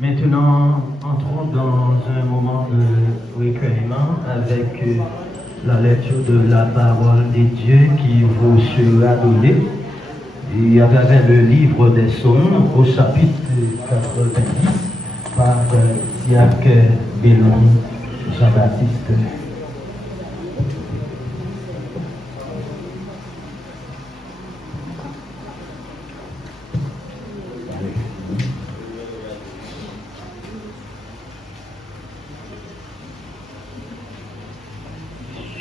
Maintenant, entrons dans un moment de recueillement avec la lecture de la parole de Dieu qui vous sera donnée. Et à travers le livre des Psaumes au chapitre 90 par Siak Bellon Jean-Baptiste.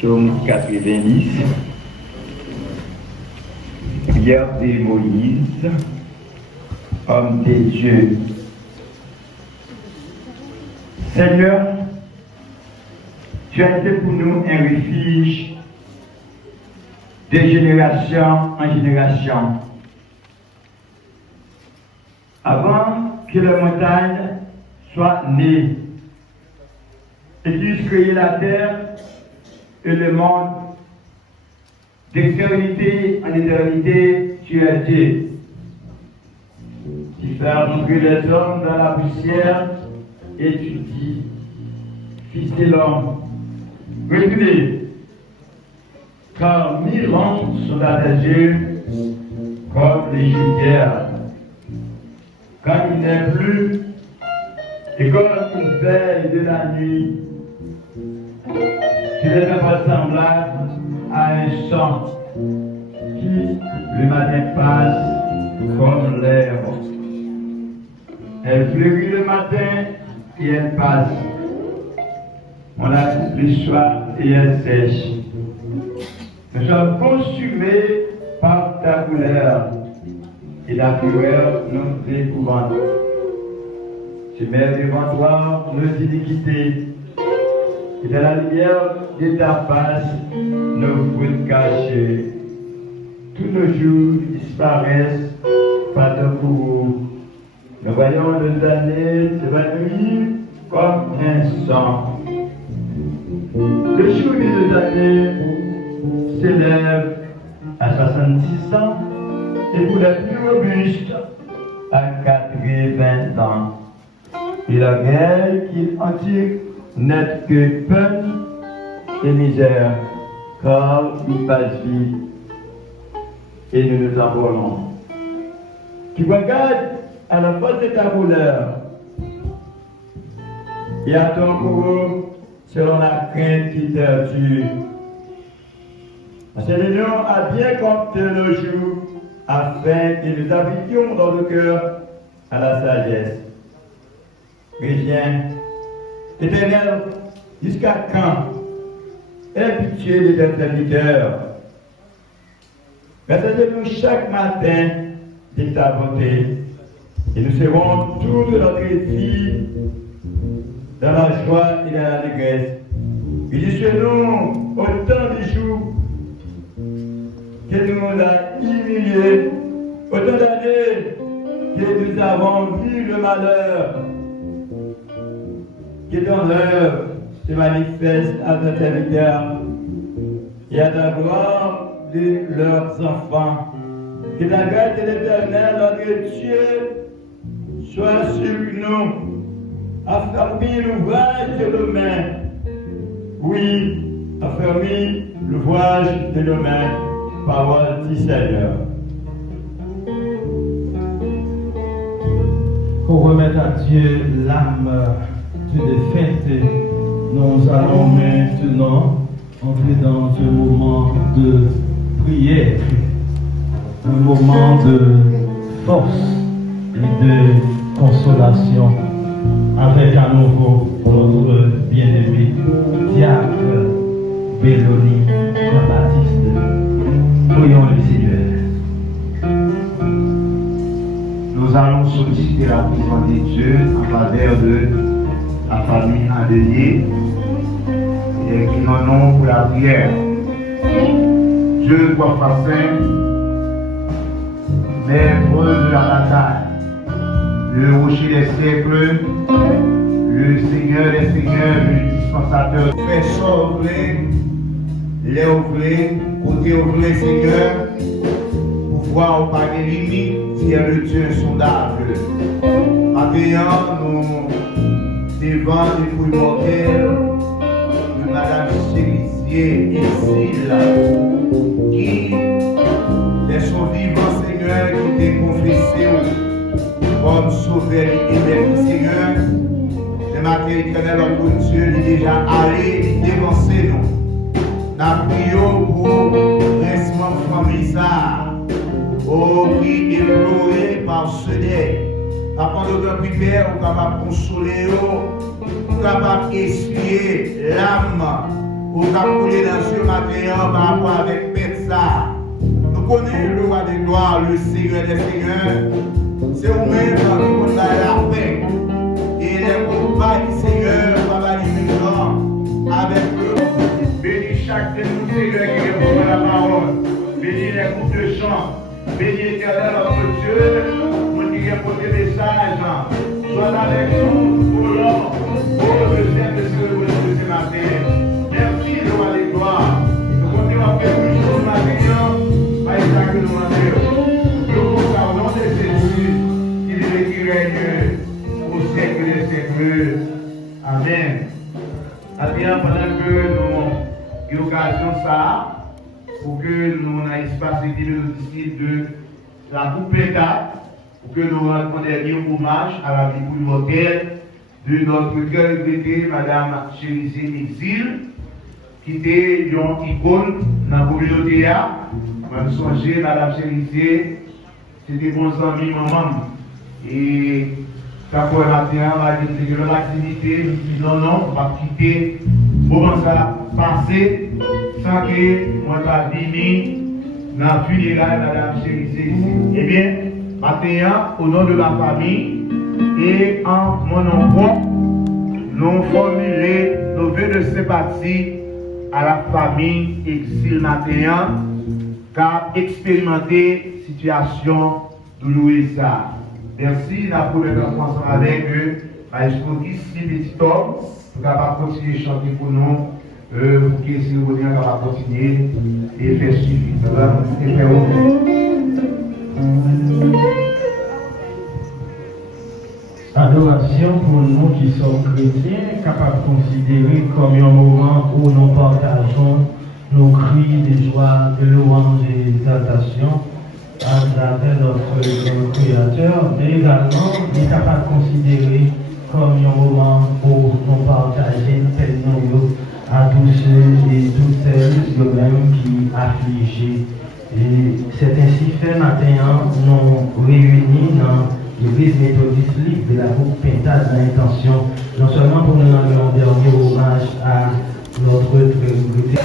Psaume 90, prière de Moïse, homme de Dieu. Seigneur, tu as été pour nous un refuge de génération en génération. Avant que les montagnes soient nées et tu aies créé la terre et le monde, d'éternité en éternité, tu es Dieu. Tu fais rentrer les hommes dans la poussière et tu dis, Fils de l'homme, reculez, car 1000 ans sont à tes yeux comme les jours d'hier. Quand il n'est plus, et comme une veille de la nuit, tu les fais semblables à un chant qui, le matin, passe comme l'herbe. Elle fleurit le matin et elle passe. On la le soir et elle sèche. Nous sommes consumés par ta couleur et la fureur nous épouvante. Tu mets devant toi nos iniquités. Et dans la lumière de ta face, nos fautes cachées. Tous nos jours disparaissent par ton courroux. Nous voyons nos années s'évanouir comme un sang. Le jour de nos années s'élève à 66 ans et pour les plus robustes à 80 ans. Et la guerre qu'il en tire n'est que peine et misère, car il passe vite et nous nous envolons. Tu regardes à la face de ta couleur et à ton courroux selon la crainte qui t'attire. Enseigne-nous à bien compter nos jours afin que nous habitions dans le cœur à la sagesse. Chrétien, Éternel, jusqu'à quand? Aie pitié de tes serviteurs. Répète-nous chaque matin de ta bonté, et nous serons toute notre vie dans la joie et dans l'allégresse. Bénissez-nous autant de jours que nous a humiliés, autant d'années que nous avons vu le malheur. Que ton œuvre se manifeste à nos serviteurs et à ta gloire de leurs enfants. Que la grâce de l'Éternel, notre Dieu, soit sur nous, affermis l'ouvrage de nos mains. Oui, affermis l'ouvrage de nos mains. Parole du Seigneur. Pour remettre à Dieu l'âme de fête, nous allons maintenant entrer dans un moment de prière, un moment de force et de consolation avec à nouveau notre bien-aimé Siak Bellon Jean-Baptiste. Prions le Seigneur. Nous allons solliciter la présence de Dieu en faveur de la famille endeuillée et qui en ont pour la prière. Dieu doit faire maître de la bataille, le rocher des siècles, le Seigneur des seigneurs, le dispensateur. Fais sauver, les ouvriers, côté ouvrier Seigneur, pouvoir au pas de limite, qui est le Dieu insondable. Maintenant, nous devant les mortels de Madame Chérisier ici, là, qui est son vivant Seigneur qui t'est confessé comme sauveur et maître Seigneur. Le matin éternel, notre Dieu, il est déjà allé, il dévancé nous. Nous prions pour récemment famille ça, qui est pleuré par ce deuil. Avant de prière, vous capable de consoler, vous capable d'essuyer l'âme, vous capable couler dans ce matin par rapport avec Petsa. Nous connaissons le roi des gloires, le Seigneur des seigneurs. C'est vous-même qui nous la paix. Et les combats du Seigneur, Papa du avec eux. Bénis chaque de nous, Seigneur, qui répond à la parole. Bénis les groupes de chant. Bénis l'éternel, notre Dieu. Pour des messages, sois avec nous pour l'homme, pour le chef de ce matin. Merci, le roi des gloires. Nous continuons à faire une chose matin, à Isaac de nous. Nous parlons de Jésus, il est qui règne au siècle des siècles. Amen. Maintenant, pendant que nous avons l'occasion ça, pour que nous n'ayons pas été le disciple de la coupe Pétat, pour que nous rendons dernier hommage à la vie immortelle de notre cœur regretté, Madame Chérisier Exil, qui était une icône dans la communauté. Je me souviens, Madame Chérisier, c'était bon ami, maman. Et quand on matin, on a dit que l'activité, je dis non, on va quitter. Comment ça passer sans que moi je venir dans la funéraille de Madame Chérisier ici. Eh bien, maintenant, au nom de ma famille et en mon nom propre, nous formulons nos vœux de sympathie à la famille Exil Matéan qui a expérimenté une situation douloureuse. Merci d'avoir été ensemble avec eux, à Escotis, les petits hommes, pour capable continuer à chanter pour nous, pour que les cérémonies capable continuer et faire suivi. Adoration pour nous qui sommes chrétiens, capables de considérer comme un moment où nous partageons nos cris de joie, de louange et d'exaltation à travers notre Créateur, mais également nous sommes capables de considérer comme un moment où nous partageons nous à tous ceux et toutes celles eux-mêmes qui affligés. Et c'est ainsi fait matin, nous réunis dans l'Église méthodiste libre de la groupe Pintas dans l'intention, non seulement pour nous rendre un dernier hommage à notre regretté.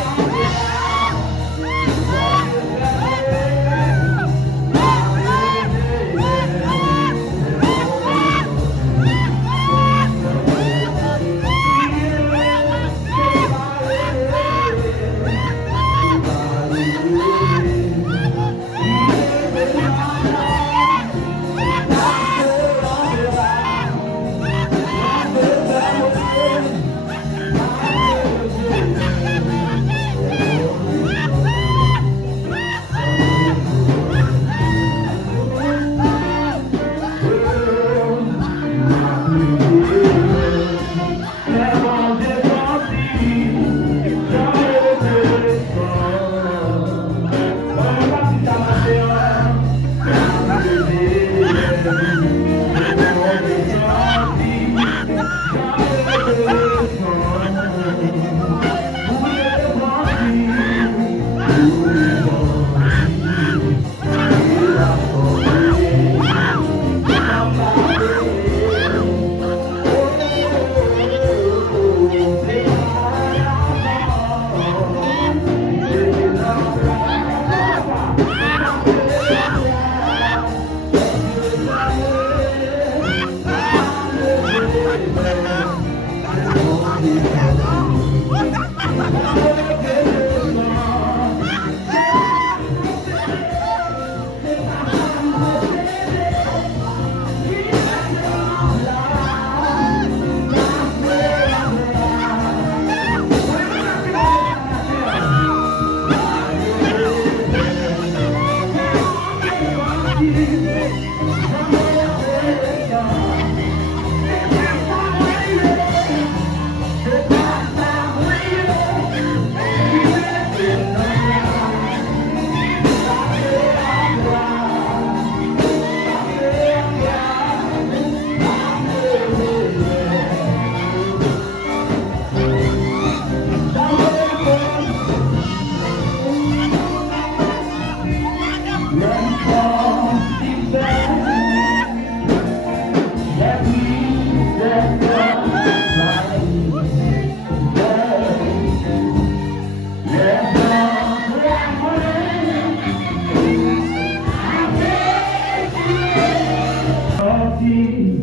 parti,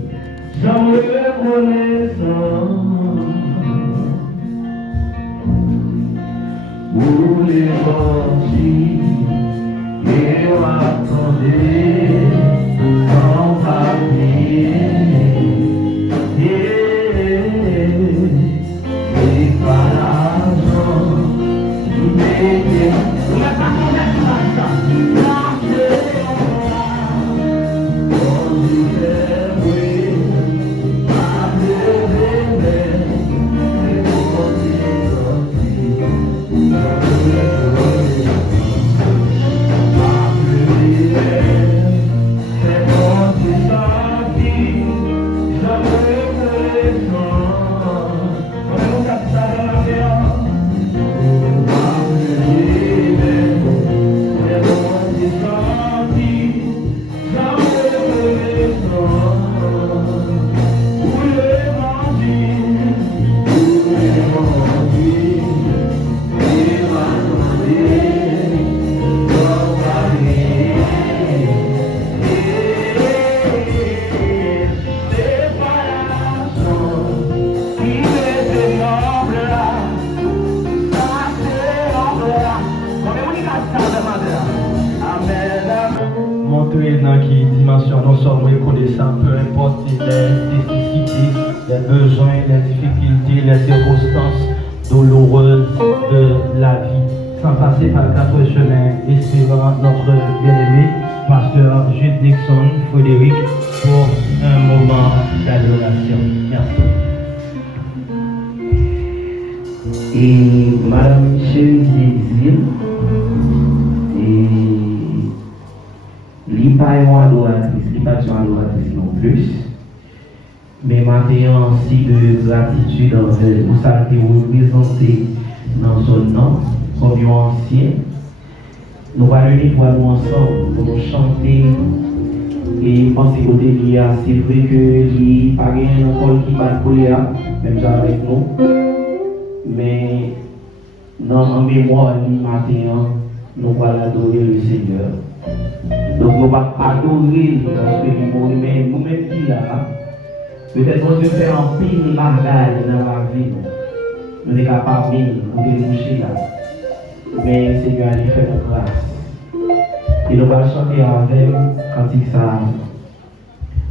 j'en reconnaissant. Pour les partis, et attendez, sans papier. C'est pas l'argent, mais montrer dans quelle dimension nous sommes reconnaissants, peu importe les nécessités, les besoins, les difficultés, les circonstances douloureuses de la vie. Sans passer par quatre chemins, espérant notre bien-aimé, pasteur Jude Nixon Frédéric, pour un moment d'adoration. Merci. Et Madame Michel Désir, et il n'est pas une adoratrice, il n'est pas une adoratrice non plus, mais maintenant aussi de gratitude pour ça que vous représentez dans son nom, comme ancien. Nous allons unir pour nous ensemble, pour nous chanter et penser au délire. C'est vrai qu'il n'y a pas encore qui bat pour même ça avec nous. Mais en mémoire du matin, nous allons adorer le Seigneur. Donc nous allons adorer parce que nous-mêmes qui là, peut-être qu'on se fait un pile bagage dans la vie. Nous sommes capables de toucher là. Mais le Seigneur a fait notre grâce. Et nous allons chanter avec quand il s'arrête.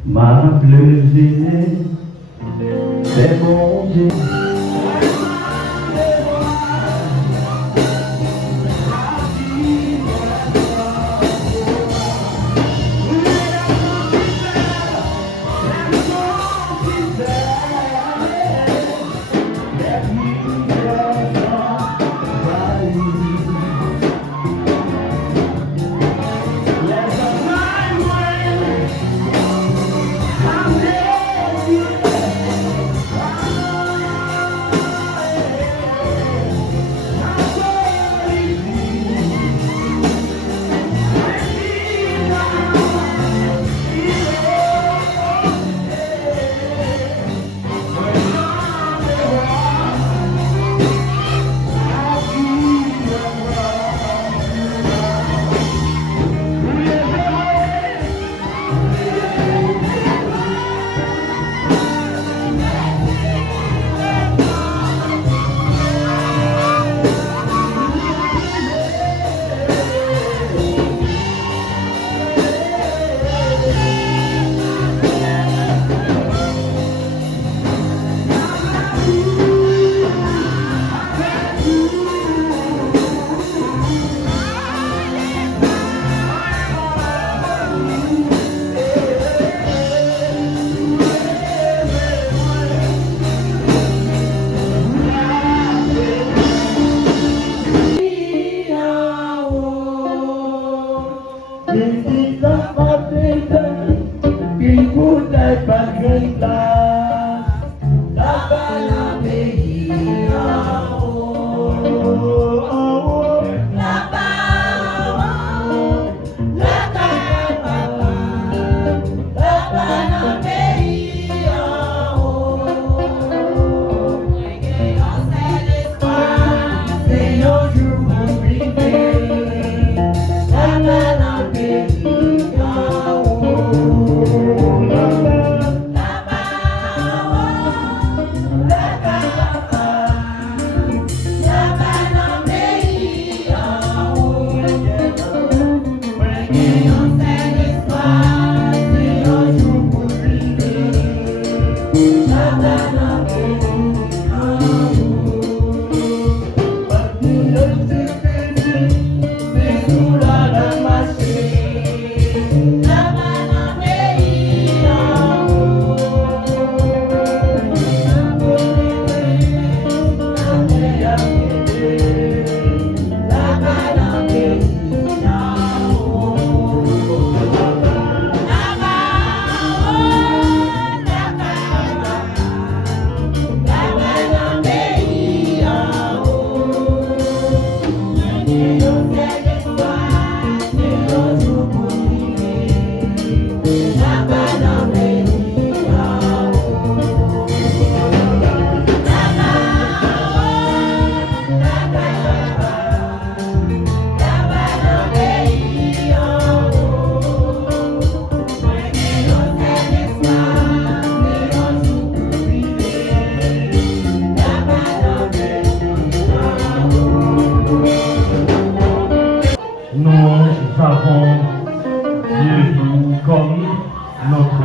Ma pleuvée, c'est mon Dieu.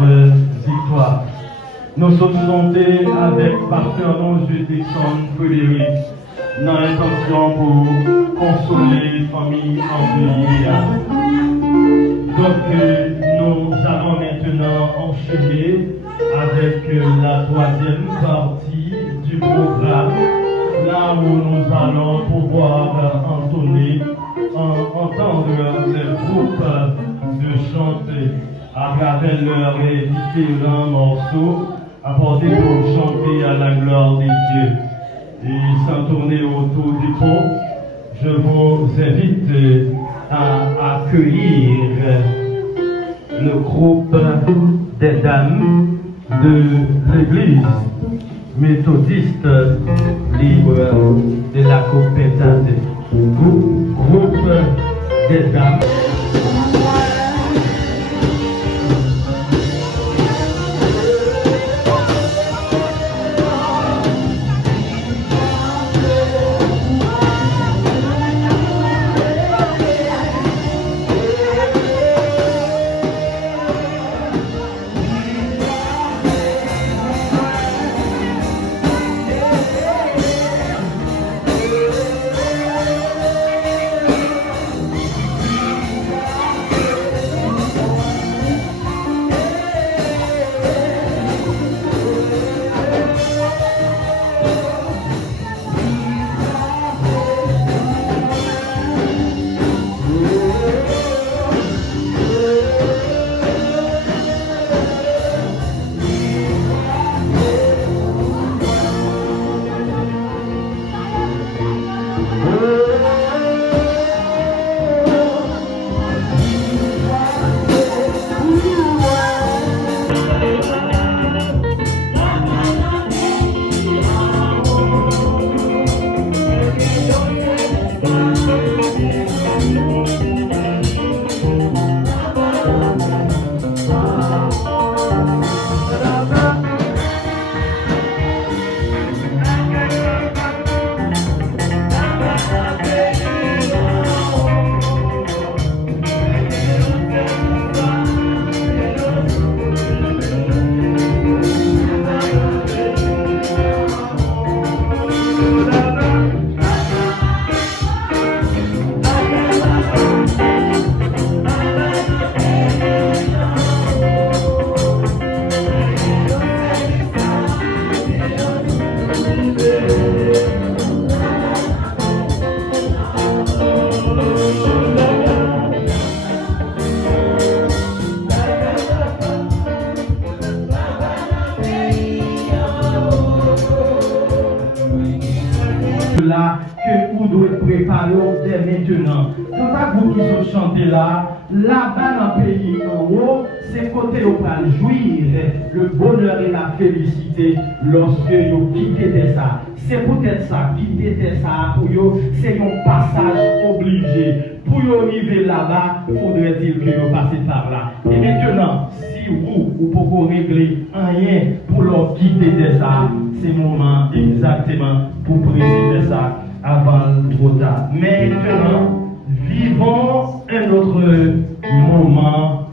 notre victoire. Nous sommes montés avec Pasteur Longe Dixon Frédéric dans l'intention pour consoler les familles endeuillées. Donc nous allons maintenant enchaîner avec la troisième partie du programme, là où nous allons pouvoir entendre les groupes de chanter à travers leurs différents morceaux apportés pour chanter à la gloire de Dieu. Et sans tourner autour du pot, je vous invite à accueillir le groupe des dames de l'église méthodiste libre de la Copétate. Groupe des dames. Là que vous devez préparer dès maintenant. Quand à vous qui sont chantés là-bas dans le pays en haut, c'est côté où on va jouir le bonheur et la félicité lorsque vous quittez ça. C'est peut-être ça, quitter ça pour vous, c'est un passage obligé. Pour vous arriver là-bas, il faudrait dire que vous passez par là. Et maintenant, si vous pouvez régler rien pour leur quitter ça, c'est le moment exactement pour préciser ça avant trop tard. Maintenant, vivons un autre moment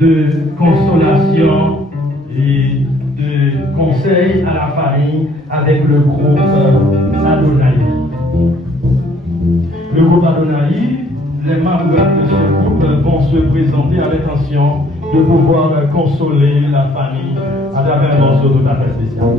de consolation et de conseil à la famille avec le groupe Adonai. Le groupe Adonai, les membres de ce groupe vont se présenter avec intention de pouvoir consoler la famille à travers un morceau tout à fait spécial.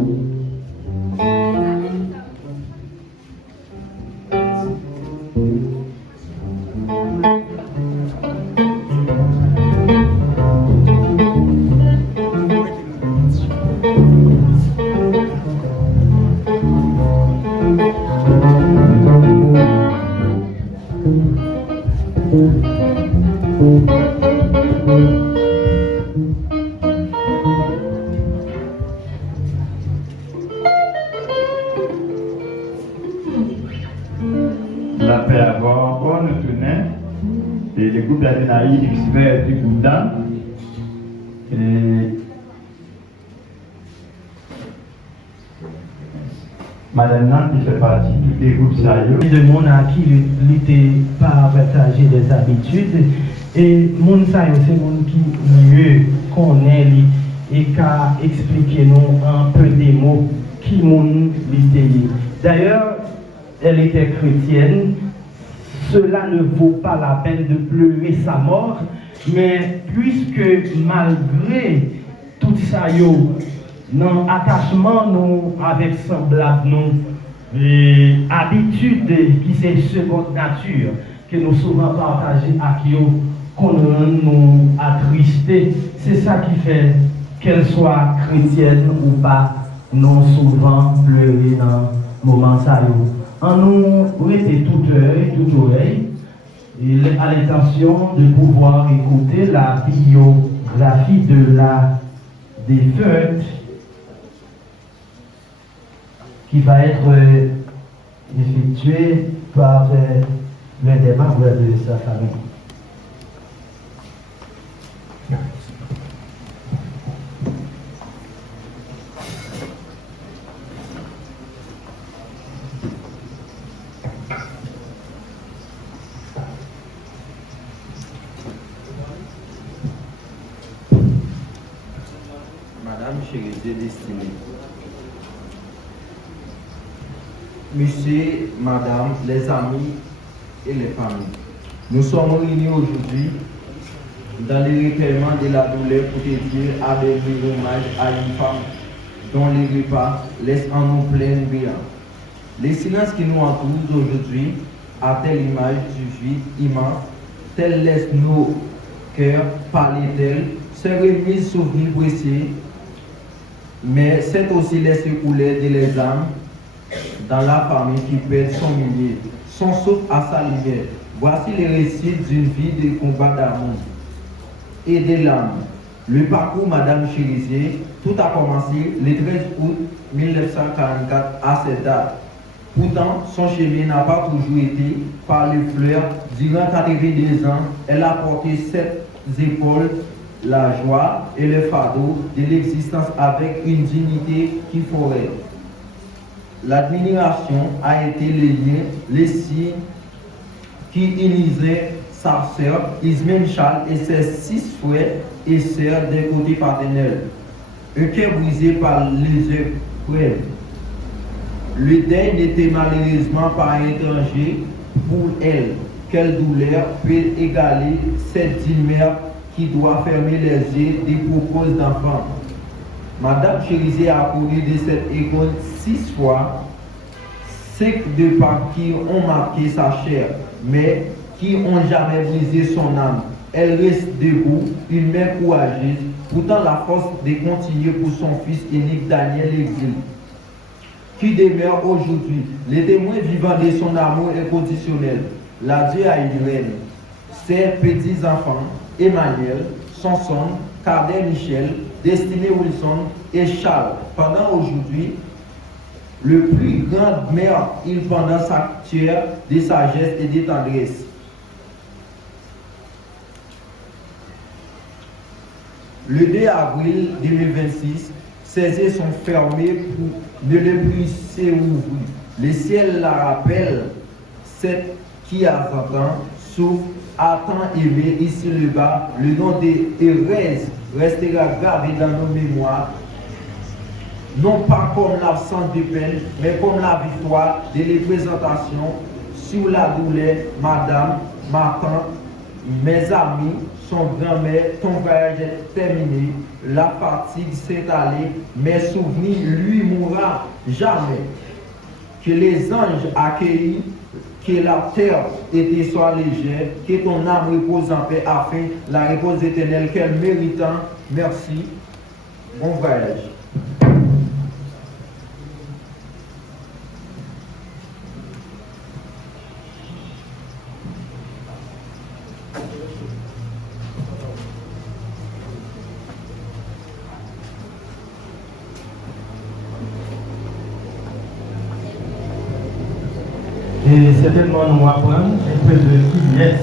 La paix avant, on nous tournait, et le groupe d'Adonai expert du Bouddha, et Madame Nan qui fait partie du groupe sérieux. Le monde à qui l'était pas partager des habitudes, et monde ça c'est monde qui mieux connaît et qu'a expliqué nous un peu des mots qui m'ont l'idée. D'ailleurs, elle était chrétienne. Cela ne vaut pas la peine de pleurer sa mort, mais puisque malgré tout ça, dans l'attachement nous avec semblable nous, et habitude qui c'est seconde nature, que nous souvent partagé avec eux, qu'on nous attristé, c'est ça qui fait qu'elle soit chrétienne ou pas, non souvent pleurer dans le moment ça. En nous rester tout œil, toute oreille, à l'intention de pouvoir écouter la biographie de la défunte qui va être effectuée par l'un des membres de sa famille. Madame Chérisier destinée. Monsieur, madame, les amis et les familles, nous sommes réunis aujourd'hui dans le recueillement de la douleur pour te dire à des hommage à une femme dont les repas laissent en nous plein brillant. Le silence qui nous entoure aujourd'hui a telle image du vide immense, tel laisse nos cœurs parler d'elle, se remise souvenir précis, mais c'est aussi laisser couler de les âmes dans la famille qui perd son milieu, son souffle à sa lumière. Voici les récits d'une vie de combat d'amour et de l'âme. Le parcours Madame Chérisier, tout a commencé le 13 août 1944 à cette date. Pourtant, son chemin n'a pas toujours été par les fleurs. Durant 82 ans, elle a porté cette épaules la joie et le fardeau de l'existence avec une dignité qui ferait. L'admiration a été le lien, le signe qui unisait sa sœur Ismène Charles et ses 6 frères et sœurs des côtés paternels. Un cœur brisé par les épreuves. Le deuil n'était malheureusement pas étranger pour elle. Quelle douleur peut égaler cette mère qui doit fermer les yeux des propos d'enfants. Madame Chérisier a connu de cette école 6 fois, 5 de pas qui ont marqué sa chair, mais qui n'ont jamais brisé son âme. Elle reste debout, une mère courageuse, pourtant la force de continuer pour son fils unique Daniel Exil, qui demeure aujourd'hui le témoin vivant de son amour inconditionnel. L'adieu à Irène, ses petits-enfants, Emmanuel, Samson, Cadet Michel, Destiné Wilson et Charles. Pendant aujourd'hui, le plus grand mère, il pendant sa chair de sagesse et de tendresse. Le 2 avril 2026, ses yeux sont fermés pour ne le plus s'ouvrir. Le ciel la rappelle, cette qui a 20 ans, souffre, a tant aimé ici le bas, le nom de Thérèse restera gravé dans nos mémoires, non pas comme l'absence de peine, mais comme la victoire de les présentations sur la douleur, madame, ma tante, mes amis, son grand-mère, ton voyage est terminé, la fatigue s'est allée, mes souvenirs lui mourra jamais. Que les anges accueillent, que la terre était soit légère, que ton âme repose en paix afin la repose éternelle qu'elle mérite. Merci. Bon voyage. Et certainement nous apprendre un peu de qui laisse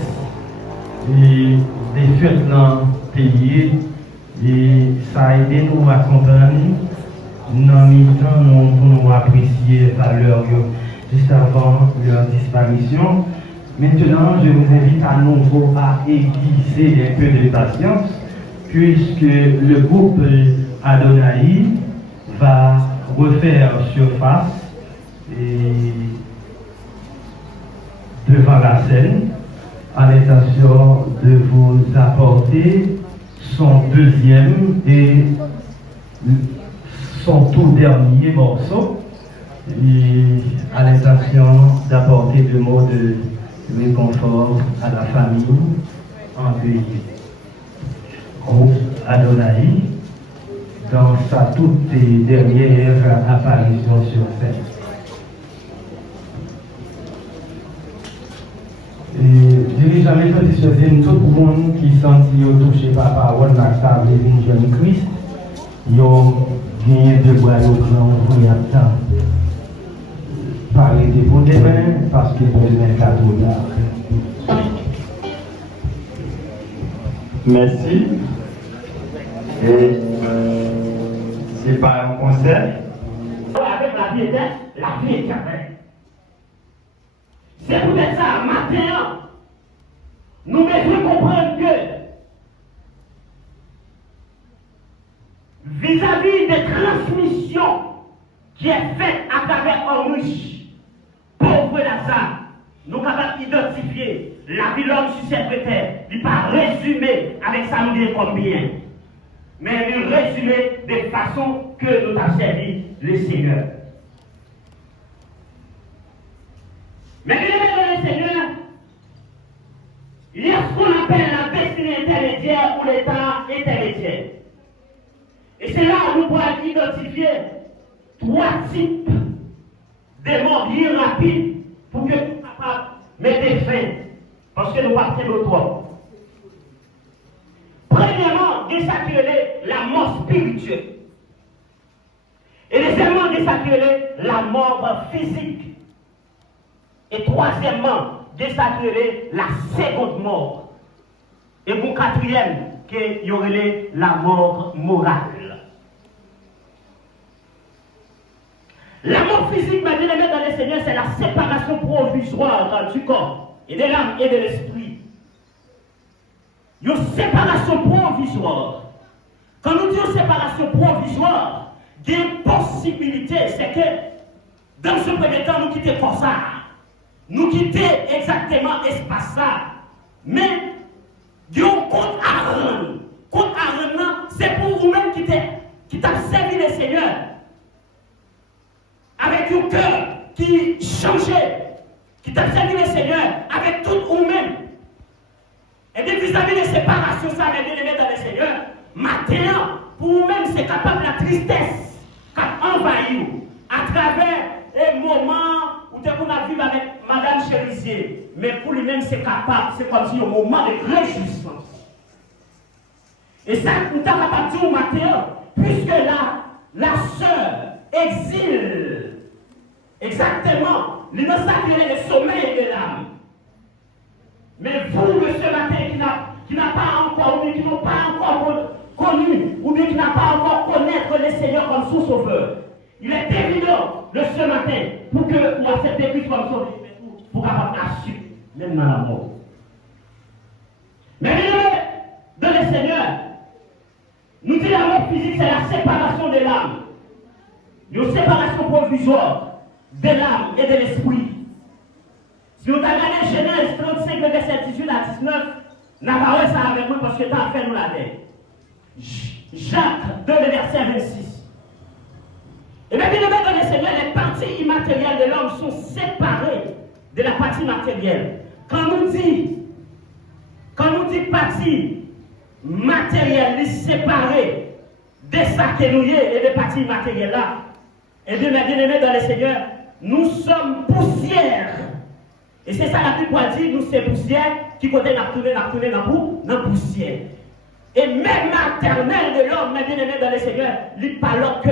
et des fêtes dans le pays et ça a aidé nous à comprendre dans le temps pour nous apprécier la valeur juste avant leur disparition. Maintenant, je vous invite à nouveau à aiguiser un peu de patience puisque le groupe Adonai va refaire surface et devant la scène à l'intention de vous apporter son deuxième et son tout dernier morceau et à l'intention d'apporter des mots de réconfort à la famille endeuillée. Groupe Adonai dans sa toute dernière apparition sur scène. Et dirigeant méthodiste jeune, tout le monde qui sentit touché par la parole de la jeune Christ, ils ont gagné de bois au grand ouvrier à temps. Parler des pour demain, parce que pour demain, cadeau. Merci. Et c'est pas un concert. Avec la vie éternelle. C'est peut-être ça, maintenant, nous devons comprendre que vis-à-vis des transmissions qui est faite à travers un riche, pauvre Lazare, nous sommes capables d'identifier la vie de l'homme sur cette terre. Il n'est pas résumé avec ça nous dit comme bien, mais il est résumé de façon que nous avons servi le Seigneur. Mais le Seigneur, il y a ce qu'on appelle la destinée intermédiaire ou l'état intermédiaire. Et c'est là où nous pourrons identifier 3 types de morts bien rapides pour que nous soyons capables de mettre fin. Parce que nous partons de l'autre. Premièrement, il y a la mort spirituelle. Et deuxièmement, il y a la mort physique. Et troisièmement, il y a la seconde mort. Et pour quatrième, il y aurait la mort morale. La mort physique, ma bien-aimée dans le Seigneur, c'est la séparation provisoire du corps et de l'âme et de l'esprit. Il y a une séparation provisoire. Quand nous disons séparation provisoire, il y a une possibilité, c'est que dans ce premier temps, nous quittons pour ça. Nous quittons exactement l'espace ça. Mais il y a un compte à rendre. Compte à rendre, c'est pour vous-même qui t'a servi le Seigneur. Avec un cœur qui changeait, qui t'a servi le Seigneur, avec tout vous-même. Et bien vis-à-vis de séparation, ça va bien les dans le Seigneur. Maintenant, pour vous-même, c'est capable de la tristesse qui a envahi à travers les moments où tu as vécu avec Madame Chérisier. Mais pour lui-même, c'est capable, c'est comme si un moment de réjouissance. Et ça, nous sommes capables de dire au matin, puisque la sœur exile exactement l'innocent le sommeil de l'âme. Mais vous, de ce matin, qui n'a pas encore, ou bien qui n'ont pas encore connu, ou bien qui n'a pas encore connaître le Seigneur comme son sauveur, il est évident de ce matin pour que vous acceptez Christ comme sauveur, pour capable d'assurer, même dans la mort. Mais dans le Seigneur, nous disons la mort physique, c'est la séparation de l'âme. Il y a une séparation provisoire de l'âme et de l'esprit. Si on a regardé Genèse 35, verset 18 à 19, n'a pas ça avec moi parce que tu as fait nous la veille. Jacques 2, verset 26. Et bien, dans le Seigneur, les parties immatérielles de l'homme sont séparées de la partie matérielle. Quand nous dit partie matérielle, séparée de ça que nous y est et de partie matérielle là, et bien, mes bien-aimés dans le Seigneur, nous sommes poussière. Et c'est ça la Bible dit, nous c'est poussière qui côté n'a tourné dans poussière. Et même l'éternel de l'homme, mes bien-aimés dans le Seigneur, il parle que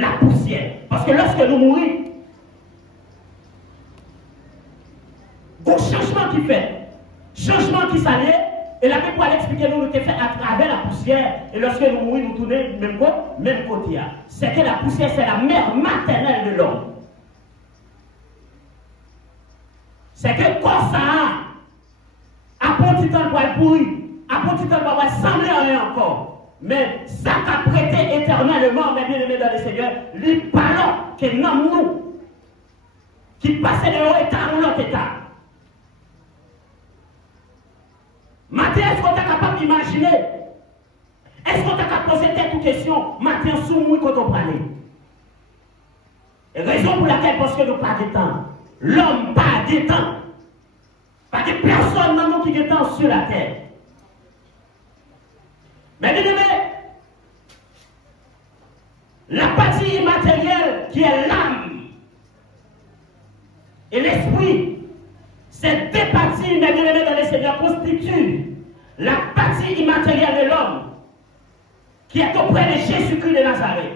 la poussière. Parce que lorsque nous mourons, un changement qui fait, changement qui s'allie, et la Bible pour expliquer nous fait à travers la poussière, et lorsque nous mourons, nous tournons même côté. C'est que la poussière, c'est la mère maternelle de l'homme. C'est que quand ça a un petit temps pour être pourri, Après tout temps, va sembler en rien encore. Mais ça qu'a prêté éternellement, mes bien-aimés dans le Seigneur, les ballons que nous, qui passaient de haut état ou l'autre état. Matin, est-ce qu'on est capable d'imaginer? Est-ce qu'on est capable de poser cette question? Matin, sous nous, quand on parlait. Raison pour laquelle, parce que nous pas de temps. L'homme pas de temps. Pas de personne dans nous qui est temps sur la terre. Mais bien aimé, la partie immatérielle qui est l'âme et l'esprit, ces deux parties, mes bien aimés dans le Seigneur, constituent la partie immatérielle de l'homme qui est auprès de Jésus-Christ de Nazareth.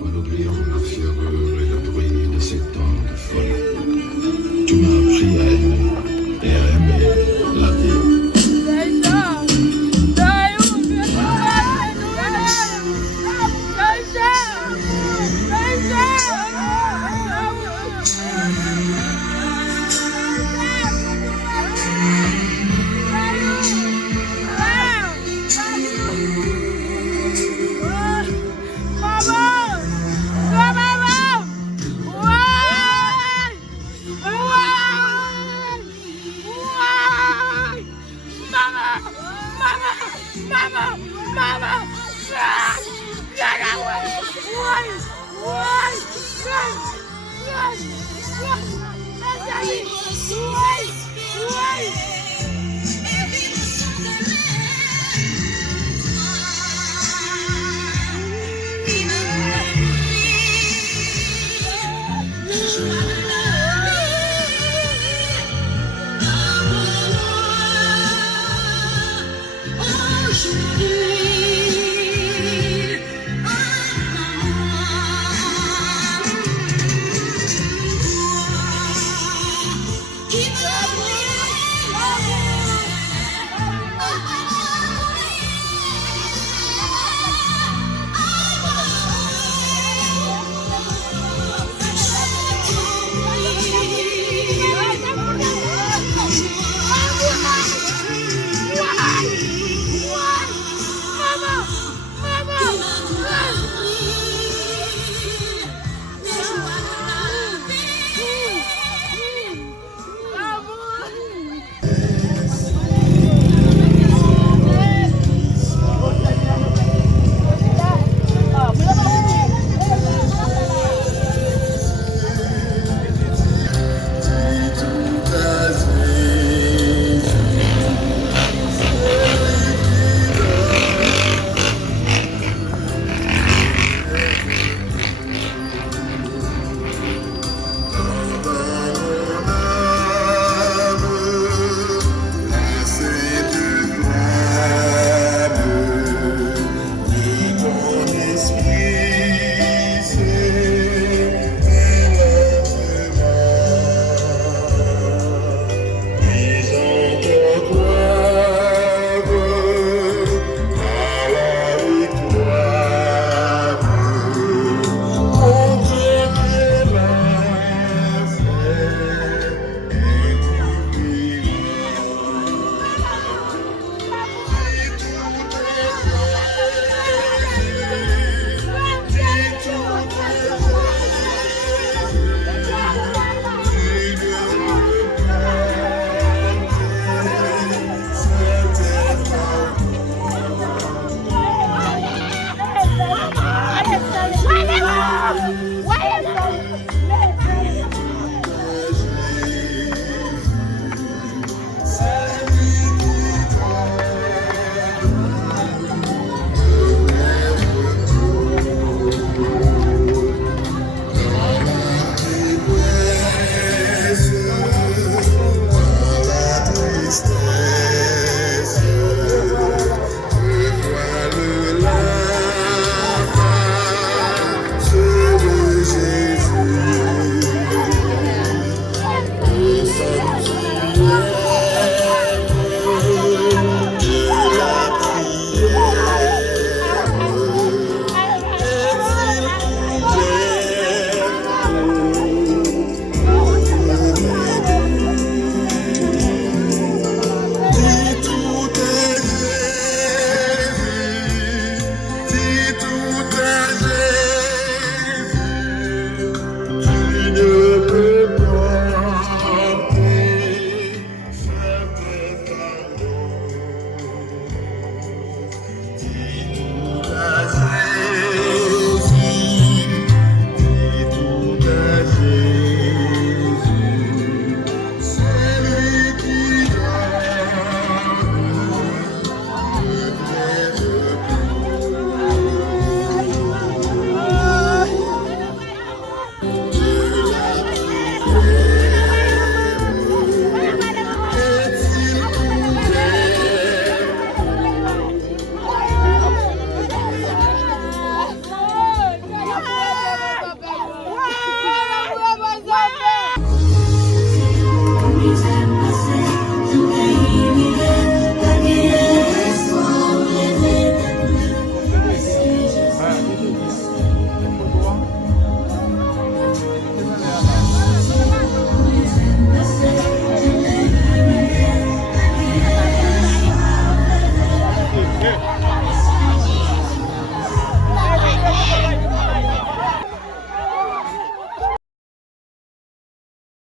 En oubliant la fureur et le bruit de ces temps de folie.